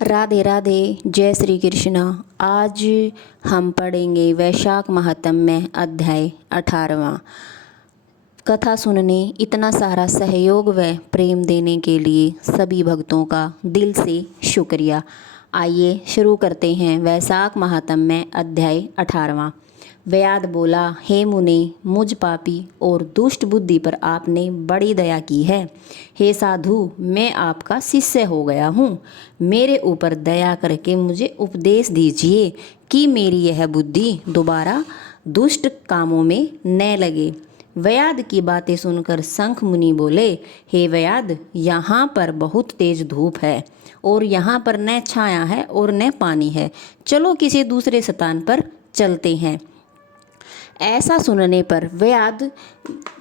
राधे राधे। जय श्री कृष्ण। आज हम पढ़ेंगे वैशाख महात्म्य अध्याय 18वां। कथा सुनने इतना सारा सहयोग व प्रेम देने के लिए सभी भक्तों का दिल से शुक्रिया। आइए शुरू करते हैं वैशाख महात्म्य अध्याय 18वां। व्याध बोला, हे मुने, मुझ पापी और दुष्ट बुद्धि पर आपने बड़ी दया की है। हे साधु, मैं आपका शिष्य हो गया हूँ। मेरे ऊपर दया करके मुझे उपदेश दीजिए कि मेरी यह बुद्धि दोबारा दुष्ट कामों में न लगे। व्याध की बातें सुनकर शंख मुनि बोले, हे व्याध, यहाँ पर बहुत तेज धूप है और यहाँ पर न छाया है और न पानी है। चलो किसी दूसरे स्थान पर चलते हैं। ऐसा सुनने पर व्याध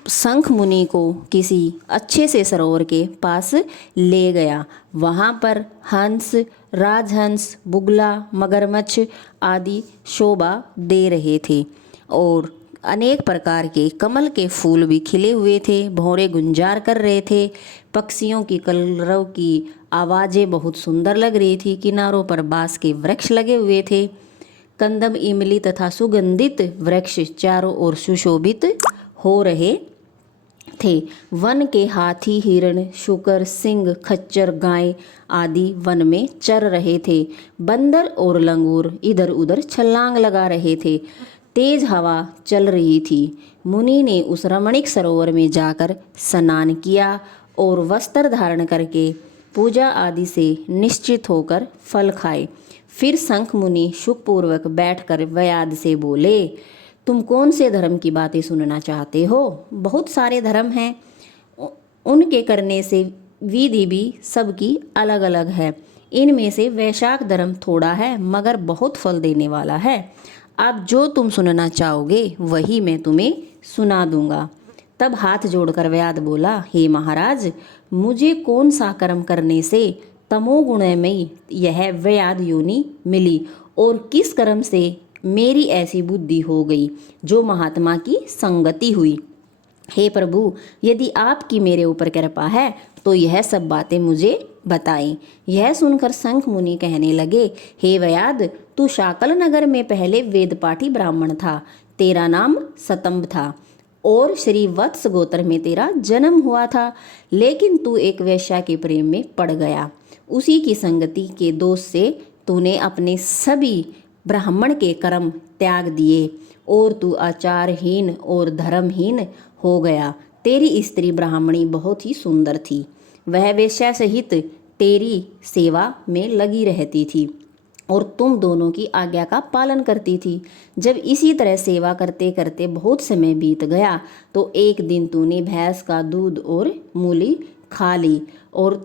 शंख मुनि को किसी अच्छे से सरोवर के पास ले गया। वहाँ पर हंस, राजहंस, बुगला, मगरमच्छ आदि शोभा दे रहे थे और अनेक प्रकार के कमल के फूल भी खिले हुए थे। भौरे गुंजार कर रहे थे। पक्षियों की कलरव की आवाज़ें बहुत सुंदर लग रही थी। किनारों पर बांस के वृक्ष लगे हुए थे। कंदम, इमली तथा सुगंधित वृक्ष चारों ओर सुशोभित हो रहे थे। वन के हाथी, हिरण, शुकर, सिंह, खच्चर, गाय आदि वन में चर रहे थे। बंदर और लंगूर इधर उधर छलांग लगा रहे थे। तेज हवा चल रही थी। मुनि ने उस रमणीक सरोवर में जाकर स्नान किया और वस्त्र धारण करके पूजा आदि से निश्चित होकर फल खाए। फिर शंख मुनि सुखपूर्वक बैठकर व्याध से बोले, तुम कौन से धर्म की बातें सुनना चाहते हो? बहुत सारे धर्म हैं, उनके करने से विधि भी सबकी अलग अलग है। इनमें से वैशाख धर्म थोड़ा है मगर बहुत फल देने वाला है। अब जो तुम सुनना चाहोगे वही मैं तुम्हें सुना दूंगा। तब हाथ जोड़कर व्याध बोला, हे महाराज, मुझे कौन सा कर्म करने से तमोगुणमयी यह व्याध योनि मिली और किस कर्म से मेरी ऐसी बुद्धि हो गई जो महात्मा की संगति हुई? हे प्रभु, यदि आपकी मेरे ऊपर कृपा है तो यह सब बातें मुझे बताएं। यह सुनकर शंख मुनि कहने लगे, हे व्याध, तू शाकल नगर में पहले वेदपाठी ब्राह्मण था। तेरा नाम सतंब था और श्री वत्स गोत्र में तेरा जन्म हुआ था। लेकिन तू एक वेश्या के प्रेम में पड़ गया। उसी की संगति के दोष से तूने अपने सभी ब्राह्मण के कर्म त्याग दिए और तू आचारहीन और धर्महीन हो गया। तेरी स्त्री ब्राह्मणी बहुत ही सुंदर थी। वह वेश्या सहित तेरी सेवा में लगी रहती थी और तुम दोनों की आज्ञा का पालन करती थी। जब इसी तरह सेवा करते करते बहुत समय बीत गया तो एक दिन तूने भैंस का दूध और मूली खा ली और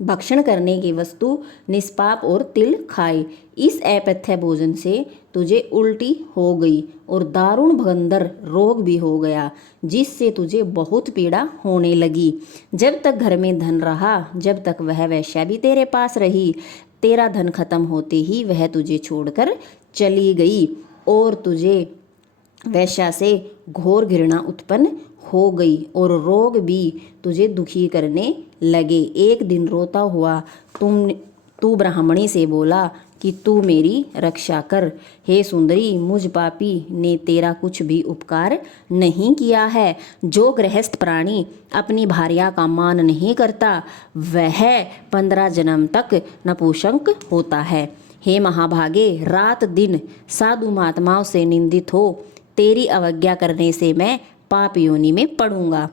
भक्षण करने की वस्तु निष्पाप और तिल खाए। इस अपथ्य भोजन से तुझे उल्टी हो गई और दारुण भगंदर रोग भी हो गया, जिससे तुझे बहुत पीड़ा होने लगी। जब तक घर में धन रहा, जब तक वह वेश्या भी तेरे पास रही, तेरा धन खत्म होते ही वह तुझे छोड़कर चली गई और तुझे वेश्या से घोर घृणा उत्पन्न हो गई और रोग भी तुझे दुखी करने लगे। एक दिन रोता हुआ तू ब्राह्मणी से बोला कि तू मेरी रक्षा कर। हे सुंदरी, मुझ पापी ने तेरा कुछ भी उपकार नहीं किया है। जो गृहस्थ प्राणी अपनी भार्या का मान नहीं करता वह 15 जन्म तक नपुंसक होता है। हे महाभागे, रात दिन साधु महात्माओं से निंदित हो तेरी अवज्ञा करने से मैं पाप योनि में पड़ूंगा।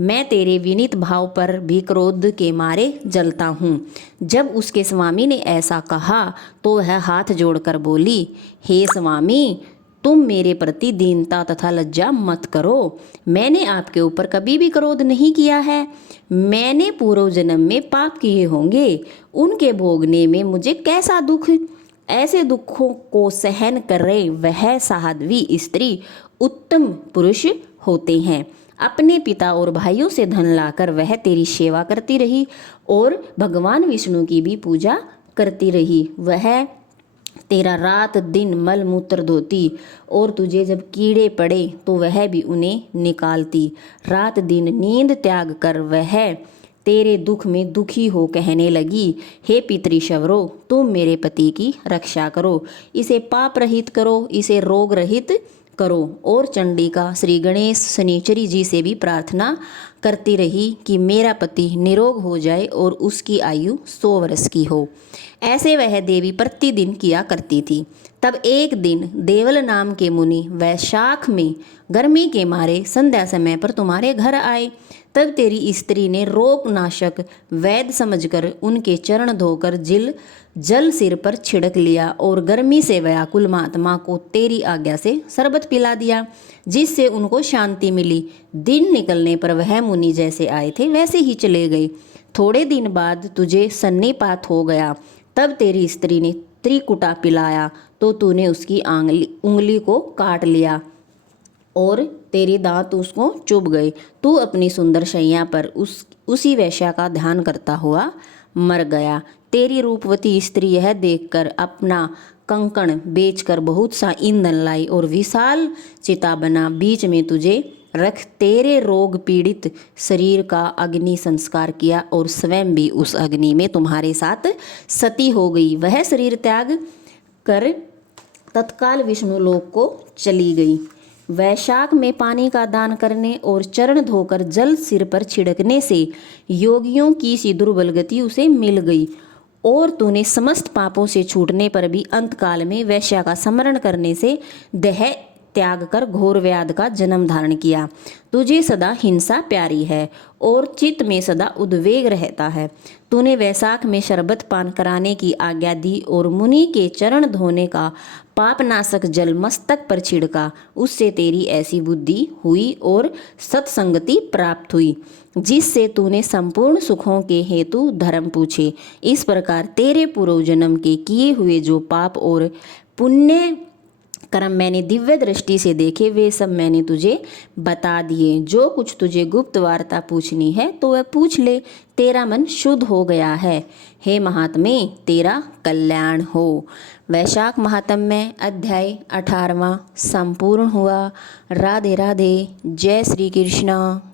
मैं तेरे विनीत भाव पर भी क्रोध के मारे जलता हूँ। जब उसके स्वामी ने ऐसा कहा तो वह हाथ जोड़कर बोली, हे स्वामी, तुम मेरे प्रति दीनता तथा लज्जा मत करो। मैंने आपके ऊपर कभी भी क्रोध नहीं किया है। मैंने पूर्व जन्म में पाप किए होंगे, उनके भोगने में मुझे कैसा दुख। ऐसे दुखों को सहन करे वह साध्वी स्त्री उत्तम पुरुष होते हैं। अपने पिता और भाइयों से धन लाकर वह तेरी सेवा करती रही और भगवान विष्णु की भी पूजा करती रही। वह तेरा रात दिन मल मूत्र धोती और तुझे जब कीड़े पड़े तो वह भी उन्हें निकालती। रात दिन नींद त्याग कर वह तेरे दुख में दुखी हो कहने लगी, हे पितृशवरो, तुम मेरे पति की रक्षा करो, इसे पाप रहित करो, इसे रोग रहित करो। और चंडिका श्री गणेश शनिचरी जी से भी प्रार्थना करती रही कि मेरा पति निरोग हो जाए और उसकी आयु 100 वर्ष की हो। ऐसे वह देवी प्रतिदिन किया करती थी। तब एक दिन देवल नाम के मुनि वैशाख में गर्मी के मारे संध्या समय पर तुम्हारे घर आए। तब तेरी स्त्री ने रोगनाशक वैद्य समझकर उनके चरण धोकर जल सिर पर छिड़क लिया और गर्मी से व्याकुल महात्मा को तेरी आज्ञा से शरबत पिला दिया, जिससे उनको शांति मिली। दिन निकलने पर वह मुनि जैसे आए थे वैसे ही चले गए। थोड़े दिन बाद तुझे सन्निपात हो गया। तब तेरी स्त्री ने त्रिकुटा पिलाया तो तूने उसकी उंगली को काट लिया और तेरे दांत उसको चुभ गए। तू अपनी सुंदर शैया पर उसी वैश्या का ध्यान करता हुआ मर गया। तेरी रूपवती स्त्री यह देखकर अपना कंकण बेचकर बहुत सा ईंधन लाई और विशाल चिता बना बीच में तुझे रख तेरे रोग पीड़ित शरीर का अग्नि संस्कार किया और स्वयं भी उस अग्नि में तुम्हारे साथ सती हो गई। वह शरीर त्याग कर तत्काल विष्णु लोक को चली गई। वैशाख में पानी का दान करने और चरण धोकर जल सिर पर छिड़कने से योगियों की सी दुर्बल गति उसे मिल गई और तूने समस्त पापों से छूटने पर भी अंतकाल में वैश्या का स्मरण करने से देह त्याग कर घोर व्याध का जन्म धारण किया। तुझे सदा हिंसा प्यारी है और चित्त में सदा उद्वेग रहता है। तूने वैशाख में शरबत पान कराने की आज्ञा दी और मुनि के चरण धोने का पापनाशक जल मस्तक पर छिड़का। उससे तेरी ऐसी बुद्धि हुई और सत्संगति प्राप्त हुई जिससे तूने संपूर्ण सुखों के हेतु धर्म पूछे। इस प्रकार तेरे पूर्व जन्म के किए हुए जो पाप और पुण्य कर्म मैंने दिव्य दृष्टि से देखे वे सब मैंने तुझे बता दिए। जो कुछ तुझे गुप्त वार्ता पूछनी है तो वह पूछ ले, तेरा मन शुद्ध हो गया है। हे महात्मे, तेरा कल्याण हो। वैशाख महात्म्य अध्याय 18वां संपूर्ण हुआ। राधे राधे। जय श्री कृष्ण।